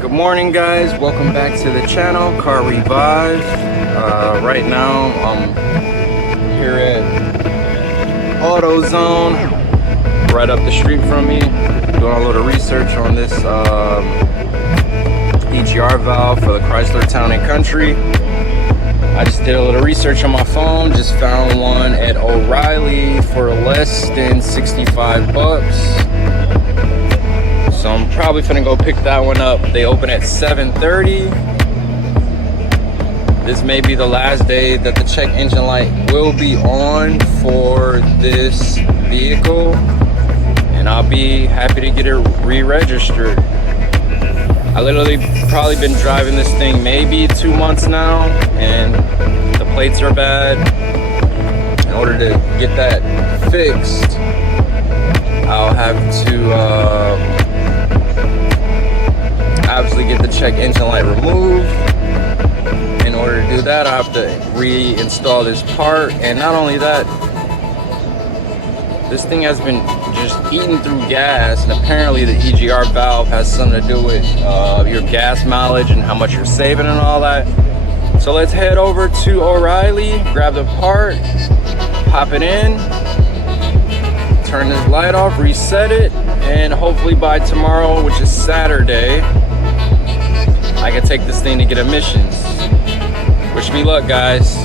Good morning, guys. Welcome back to the channel, Car Revive. Right now, I'm here at AutoZone, right up the street from me, doing a little research on this EGR valve for the Chrysler Town and Country. I just did a little research on my phone, just found one at O'Reilly for less than 65 bucks. So I'm probably finna go pick that one up. They open at 7:30. This may be the last day that the check engine light will be on for this vehicle, and I'll be happy to get it re-registered. I literally probably been driving this thing maybe 2 months now, and the plates are bad. In order to get that fixed, I'll have to obviously get the check engine light removed. In order to do that, I have to reinstall this part. And not only that, this thing has been just eating through gas, and apparently the EGR valve has something to do with your gas mileage and how much you're saving and all that. So let's head over to O'Reilly, grab the part, pop it in, turn this light off, reset it, and hopefully by tomorrow, which is Saturday, I can take this thing to get emissions. Wish me luck, guys.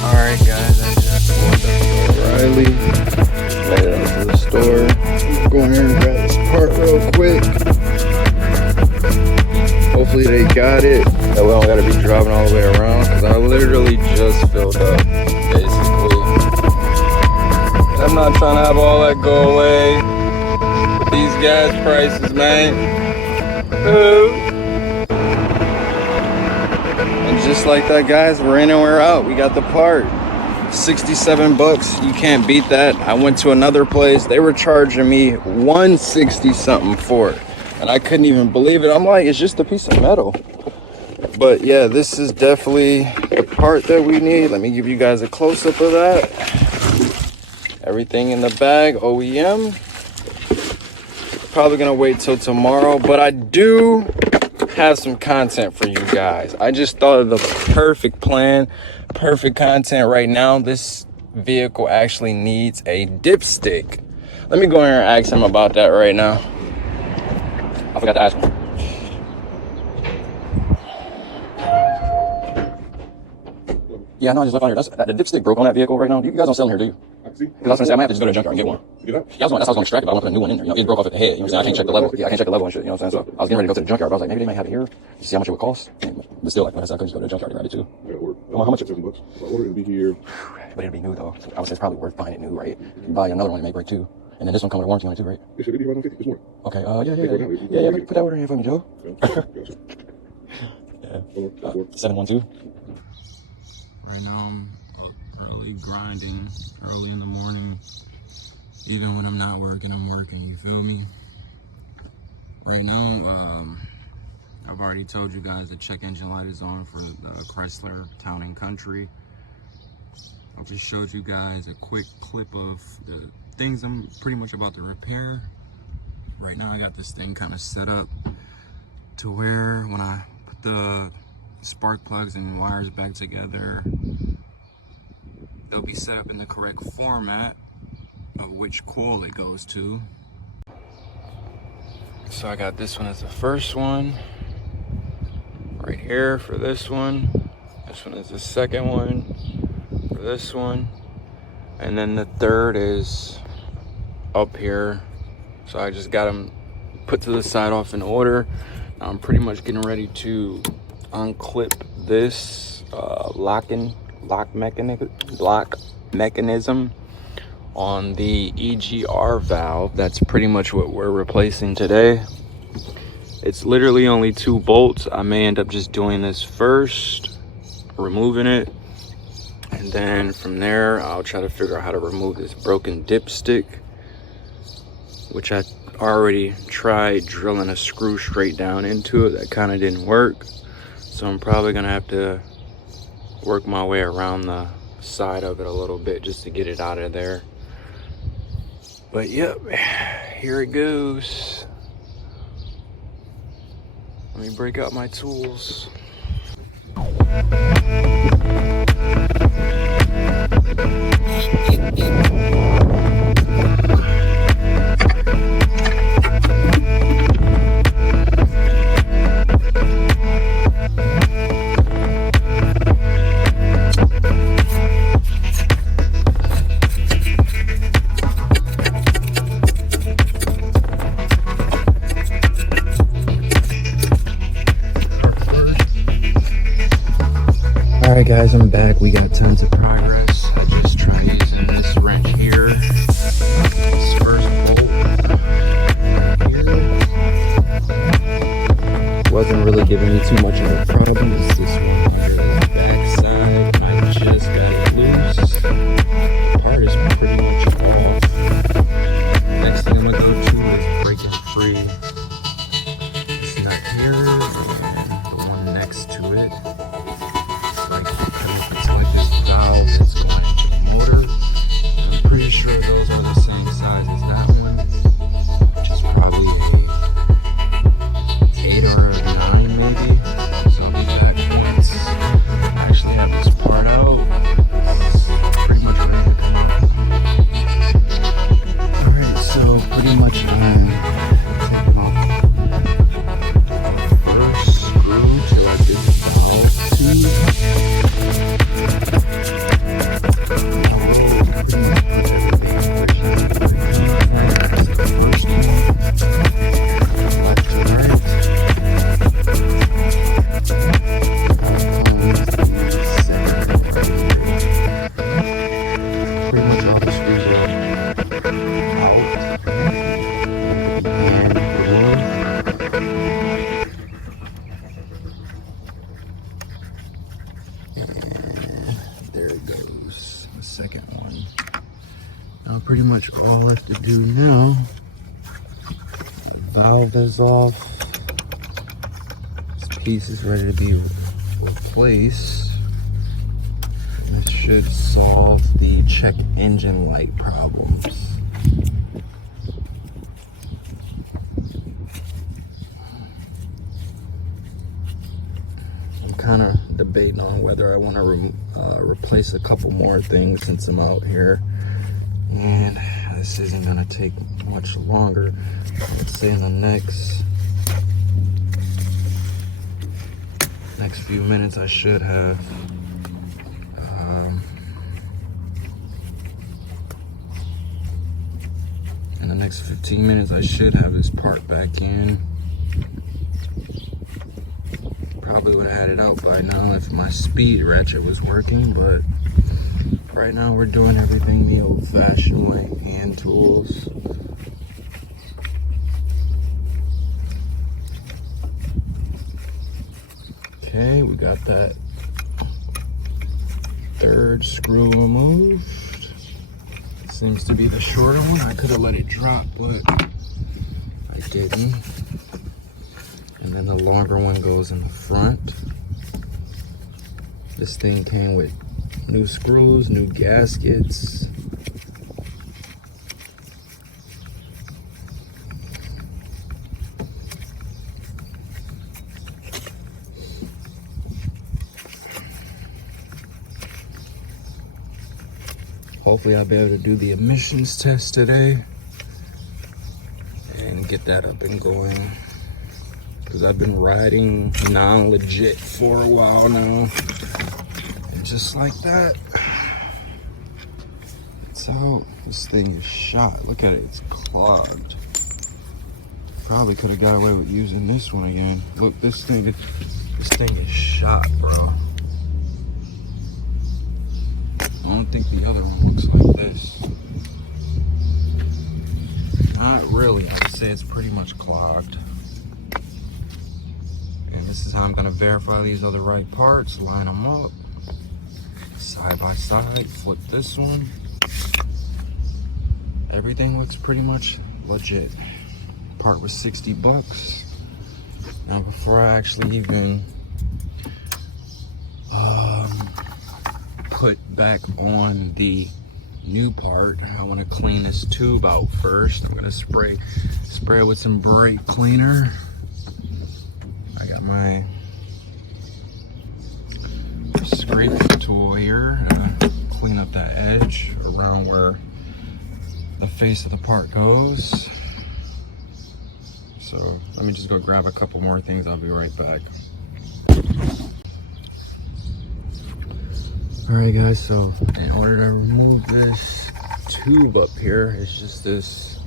Alright, guys, I just pulled up to O'Reilly. Made it out to the store. Go in here and grab this part real quick. Hopefully they got it. That way I don't gotta be driving all the way around, because I literally just filled up, basically. I'm not trying to have all that go away with these gas prices, man. And just like that, guys, we're in and we're out. We got the part. 67 bucks. You can't beat that. I went to another place. They were charging me 160 something for it, and I couldn't even believe it. I'm like, it's just a piece of metal. But yeah, this is definitely the part that we need. Let me give you guys a close-up of that. Everything in the bag, OEM. Probably gonna wait till tomorrow, but I do have some content for you guys. I just thought of the perfect plan, perfect content right now. This vehicle actually needs a dipstick. Let me go in here and ask him about that right now. I forgot to ask him. Yeah, no, I just left on here. The dipstick broke on that vehicle right now. You guys don't sell them here, do you? See? Because I was gonna say I might have to just go to the junkyard and get one. Get up. Yeah, that's how I was gonna extract it, but I want to put a new one in there. You know, it broke off at the head. You know what I'm saying? I can't check the level. Yeah, I can't check the level and shit. You know what I'm saying? So I was getting ready to go to the junkyard, but I was like, maybe they might have it here. See how much it would cost. But still, like I said, I could just go to the junkyard and grab it too. Yeah, order. How much? $7. If I order, it'll be here. But it'll be new though. I would say it's probably worth buying it new, right? You buy another one, it may break too. And then this one comes with a warranty on it too, right? It should be right on 50 this morning. Okay. Yeah. Put that order in for me, Joe. Gotcha. Yeah. 712. Right now I'm up early grinding, early in the morning. Even when I'm not working, I'm working, you feel me? Right now, I've already told you guys the check engine light is on for the Chrysler Town and Country. I just showed you guys a quick clip of the things I'm pretty much about to repair. Right now I got this thing kind of set up to where when I put the spark plugs and wires back together, they'll be set up in the correct format of which coil it goes to. So I got this one as the first one right here for this one. This one is the second one for this one, and then the third is up here. So I just got them put to the side off in order. Now I'm pretty much getting ready to unclip this lock mechanism on the EGR valve. That's pretty much what we're replacing today. It's literally only 2 bolts. I may end up just doing this first, removing it, and then from there I'll try to figure out how to remove this broken dipstick, which I already tried drilling a screw straight down into it. That kind of didn't work, so I'm probably gonna have to work my way around the side of it a little bit just to get it out of there. But yep, here it goes. Let me break out my tools. Alright guys, I'm back. We got tons of progress. I just tried using this wrench here. This first bolt here wasn't really giving me too much of a problem. It's this one here, the back side. I just got it loose. The part is pretty much off. Next thing I'm gonna go to is breaking free this nut here and the one next to it. It's like this valve that's going into the motor. I'm pretty sure those are the same size as that one, which is probably a 8 or a 9 maybe. So I'll be back once I actually have this part out. It's pretty much ready to come out. Alright, so pretty much I'm taking off the first screw to like this valve tube. There it goes, the second one. Now pretty much all I have to do now, the valve is off, this piece is ready to be replaced. And this should solve the check engine light problems. I'm kind of debating on whether I want to replace a couple more things since I'm out here, and this isn't going to take much longer. Let's say in the next few minutes I should have in the next 15 minutes I should have this part back in. Probably would have had it out by now if my speed ratchet was working, but right now we're doing everything the old-fashioned way, hand tools. Okay, we got that third screw removed. Seems to be the shorter one. I could have let it drop, but I didn't. And then the longer one goes in the front. This thing came with new screws, new gaskets. Hopefully I'll be able to do the emissions test today and get that up and going. Because I've been riding non-legit for a while now. And just like that, it's out. This thing is shot. Look at it, it's clogged. Probably could have got away with using this one again. Look, this thing is shot, bro. I don't think the other one looks like this. Not really, I would say it's pretty much clogged. And this is how I'm gonna verify these are the right parts, line them up, side by side, flip this one. Everything looks pretty much legit. Part was 60 bucks. Now before I actually even put back on the new part. I want to clean this tube out first. I'm gonna spray it with some brake cleaner. I got my scraping tool here. Clean up that edge around where the face of the part goes. So let me just go grab a couple more things. I'll be right back. Alright guys, so in order to remove this tube up here, it's just this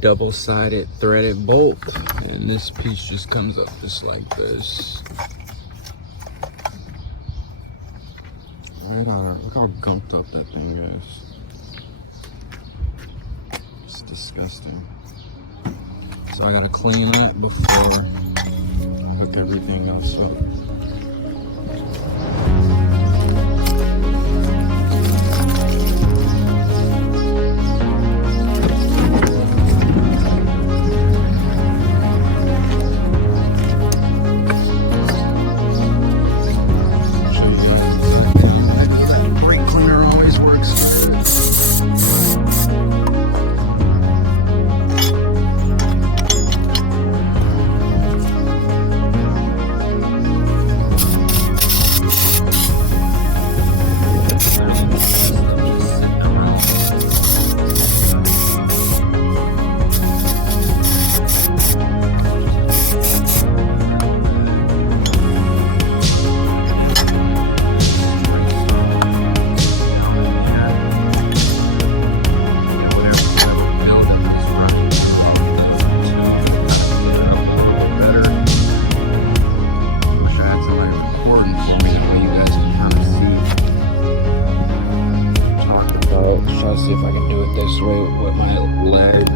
double-sided threaded bolt, and this piece just comes up just like this. Look how gumped up that thing is. It's disgusting. So I gotta clean that before I hook everything else up. See if I can do it this way with my legs.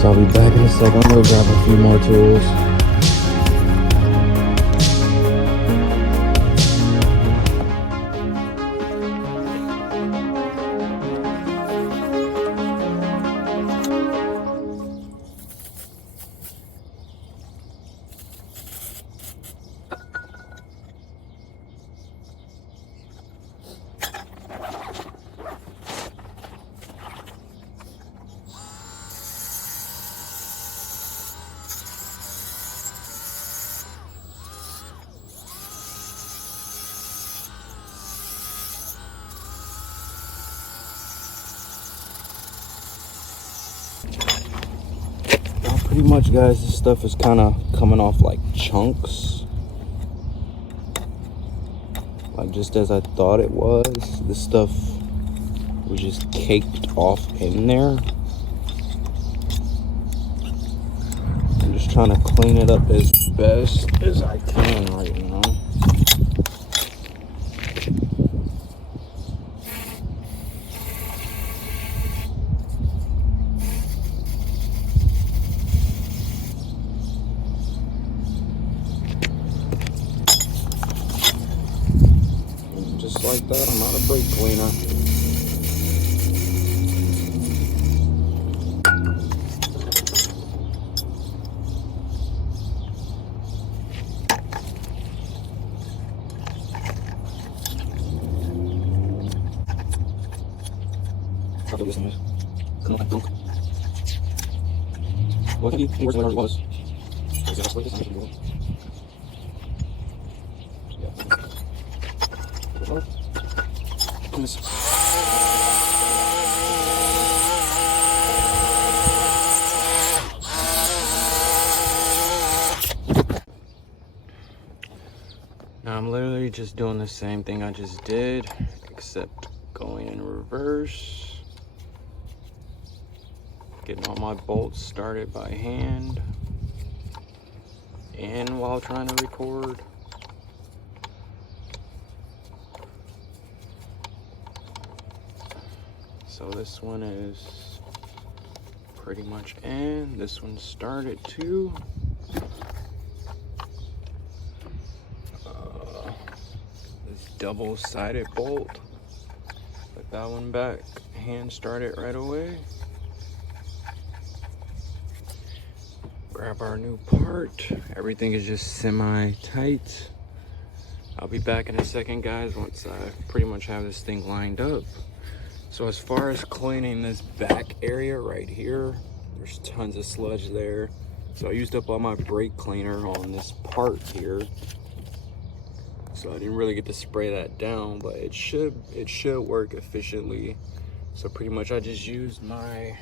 So I'll be back in a second. I'm gonna grab a few more tools. Pretty much, guys, this stuff is kind of coming off like chunks, like just as I thought it was. This stuff was just caked off in there. I'm just trying to clean it up as best as I can right now. Just like that, I'm out of brake cleaner. How big this thing is? Come on, dunk. Well, I think he where's where it was. Is it this? Now I'm literally just doing the same thing I just did, except going in reverse, getting all my bolts started by hand and while trying to record. So this one is pretty much in. This one started too. This double-sided bolt. Put that one back. Hand started right away. Grab our new part. Everything is just semi-tight. I'll be back in a second, guys, once I pretty much have this thing lined up. So as far as cleaning this back area right here, there's tons of sludge there. So I used up all my brake cleaner on this part here. So I didn't really get to spray that down, but it should work efficiently. So pretty much I just used my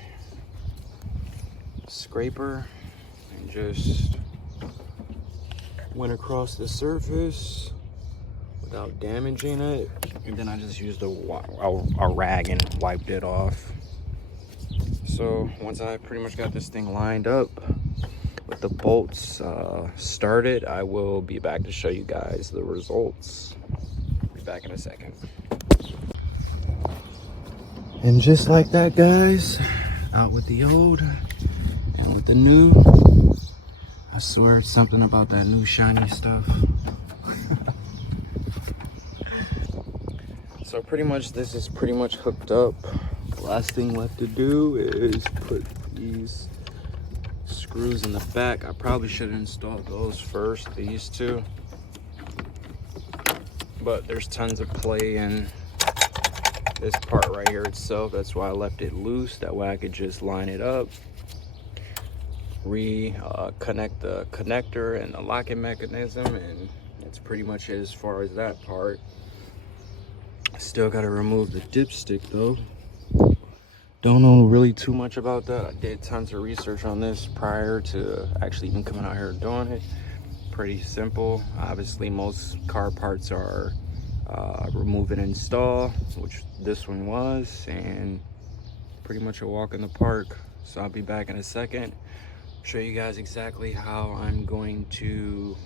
scraper and just went across the surface without damaging it, and then I just used a rag and wiped it off. So once I pretty much got this thing lined up with the bolts started, I will be back to show you guys the results. Be back in a second. And just like that, guys, out with the old and with the new. I swear it's something about that new shiny stuff. So pretty much this is pretty much hooked up. The last thing left to do is put these screws in the back. I probably should have installed those first, these two. But there's tons of play in this part right here itself. That's why I left it loose. That way I could just line it up, connect the connector and the locking mechanism, and that's pretty much it as far as that part. Still got to remove the dipstick though. Don't know really too much about that. I did tons of research on this prior to actually even coming out here doing it. Pretty simple. Obviously most car parts are remove and install, which this one was, and pretty much a walk in the park. So I'll be back in a second, show you guys exactly how I'm going to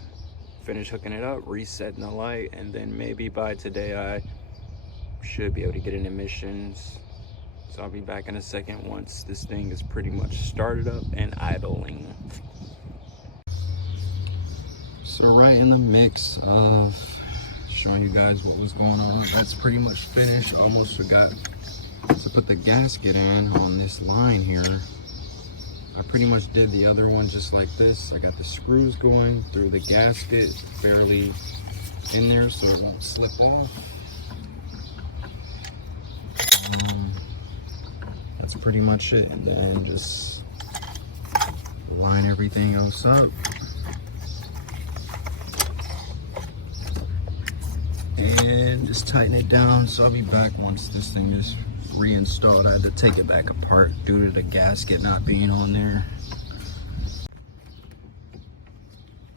finish hooking it up, resetting the light, and then maybe by today I should be able to get in emissions. So I'll be back in a second once this thing is pretty much started up and idling. So right in the mix of showing you guys what was going on, that's pretty much finished. Almost forgot to put the gasket in on this line here. I pretty much did the other one just like this. I got the screws going through the gasket, barely in there so it won't slip off. That's pretty much it. And then just line everything else up. And just tighten it down. So I'll be back once this thing is reinstalled. I had to take it back apart due to the gasket not being on there.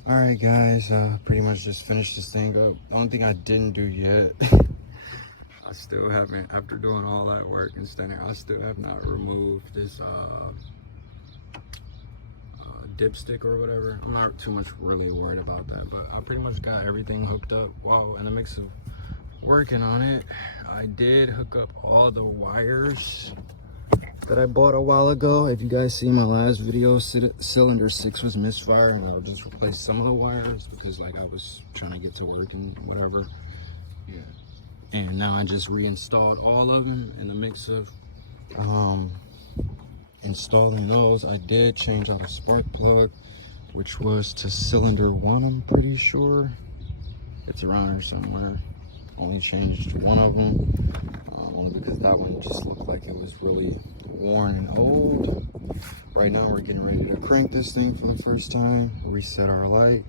All right, guys, pretty much just finished this thing up. The only thing I didn't do yet, I still haven't, after doing all that work and standing, I still have not removed this dipstick or whatever. I'm not too much really worried about that, but I pretty much got everything hooked up. Wow, in the mix of working on it, I did hook up all the wires that I bought a while ago. If you guys see my last video, cylinder 6 was misfire, and I'll just replace some of the wires because like I was trying to get to work and whatever. Yeah. And now I just reinstalled all of them in the mix of installing those. I did change out a spark plug, which was to cylinder 1, I'm pretty sure. It's around here somewhere. Only changed one of them, only because that one just looked like it was really worn and old. Right now we're getting ready to crank this thing for the first time, reset our light,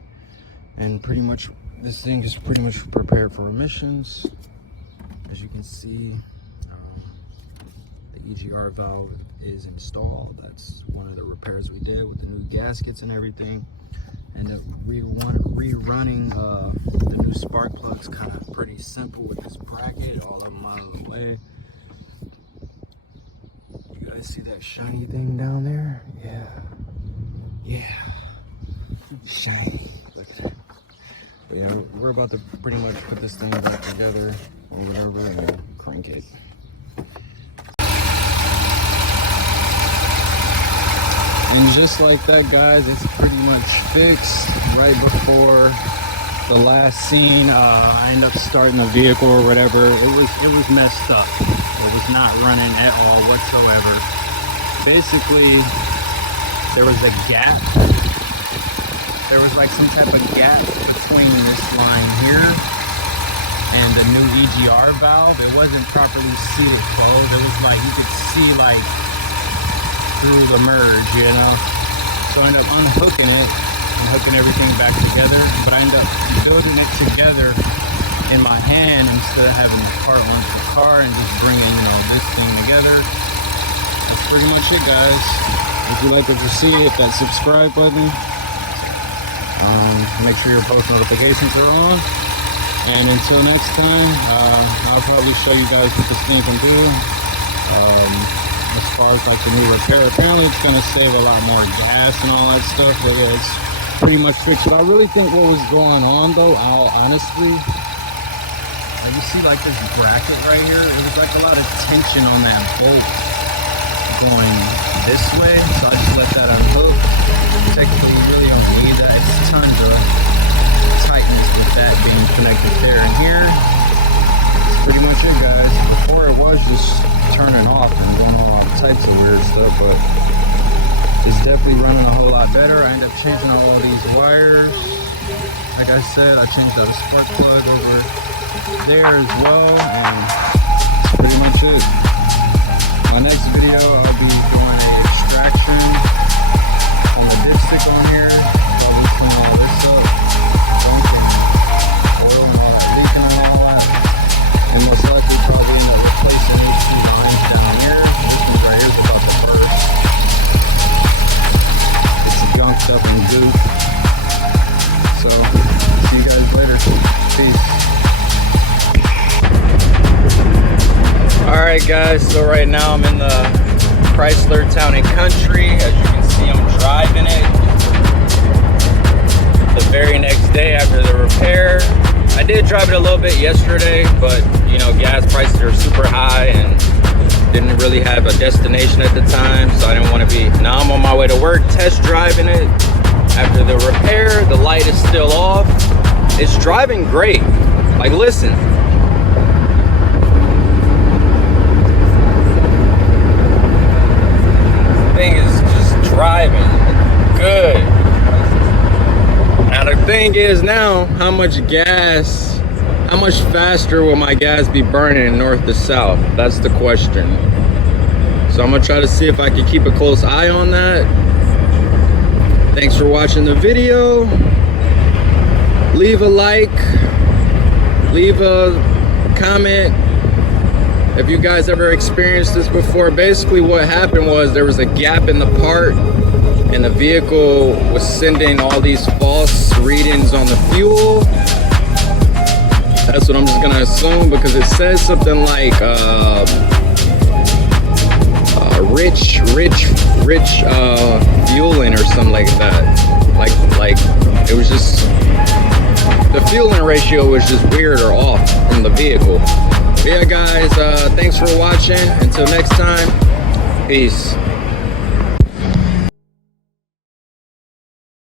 and pretty much this thing is pretty much prepared for emissions. As you can see, the EGR valve is installed. That's one of the repairs we did with the new gaskets and everything. And rerunning the new spark plugs kind of pretty simple with this bracket, all of them out of the way. You guys see that shiny thing down there? Yeah, shiny. Look at that. But yeah, we're about to pretty much put this thing back together or whatever and crank it. And just like that, guys, it's pretty much fixed. Right before the last scene, I ended up starting the vehicle or whatever. It was messed up. It was not running at all whatsoever. Basically, there was a gap. There was like some type of gap between this line here and the new EGR valve. It wasn't properly seated closed. It was like you could see like through the merge, you know. So I ended up unhooking it and hooking everything back together. But I ended up building it together in my hand instead of having the part launch the car and just bringing, you know, this thing together. That's pretty much it, guys. If you like what you see, hit that subscribe button. Make sure your post notifications are on. And until next time, I'll probably show you guys what this thing can do. As far as like the new repair, apparently it's gonna save a lot more gas and all that stuff. But yeah, it's pretty much fixed. But I really think what was going on, though, honestly, I just see like this bracket right here. It was like a lot of tension on that bolt going this way, so I just let that unhook. Technically, you really don't need that. It's tons of tightness with that being connected there and here. That's pretty much it, guys. Before it was just turning off and doing all types of weird stuff, but it's definitely running a whole lot better. I ended up changing out all these wires. Like I said, I changed out a spark plug over there as well, and that's pretty much it. My next video, I'll be doing a extraction on the dipstick on here. Probably clean all this up, oil and all that leaking and all that. And most likely probably end up replacing these two lines down here. This one right here is about to burst. It's gunked up and goof. So, see you guys later. Peace. Alright guys, so right now I'm in the Chrysler Town and Country. As you can see, I'm driving it. The very next day after the repair. I did drive it a little bit yesterday, but you know, gas prices are super high and didn't really have a destination at the time, so I didn't want to be. Now I'm on my way to work, test driving it. After the repair, the light is still off. It's driving great. Like, listen. Thing is just driving good. Now the thing is now, how much faster will my gas be burning north to south? That's the question. So I'm gonna try to see if I can keep a close eye on that. Thanks for watching the video. Leave a like, leave a comment if you guys ever experienced this before. Basically what happened was there was a gap in the part and the vehicle was sending all these false readings on the fuel. That's what I'm just gonna assume, because it says something like rich fueling or something like that. Like it was just, the fueling ratio was just weird or off from the vehicle. But yeah guys, thanks for watching. Until next time, peace.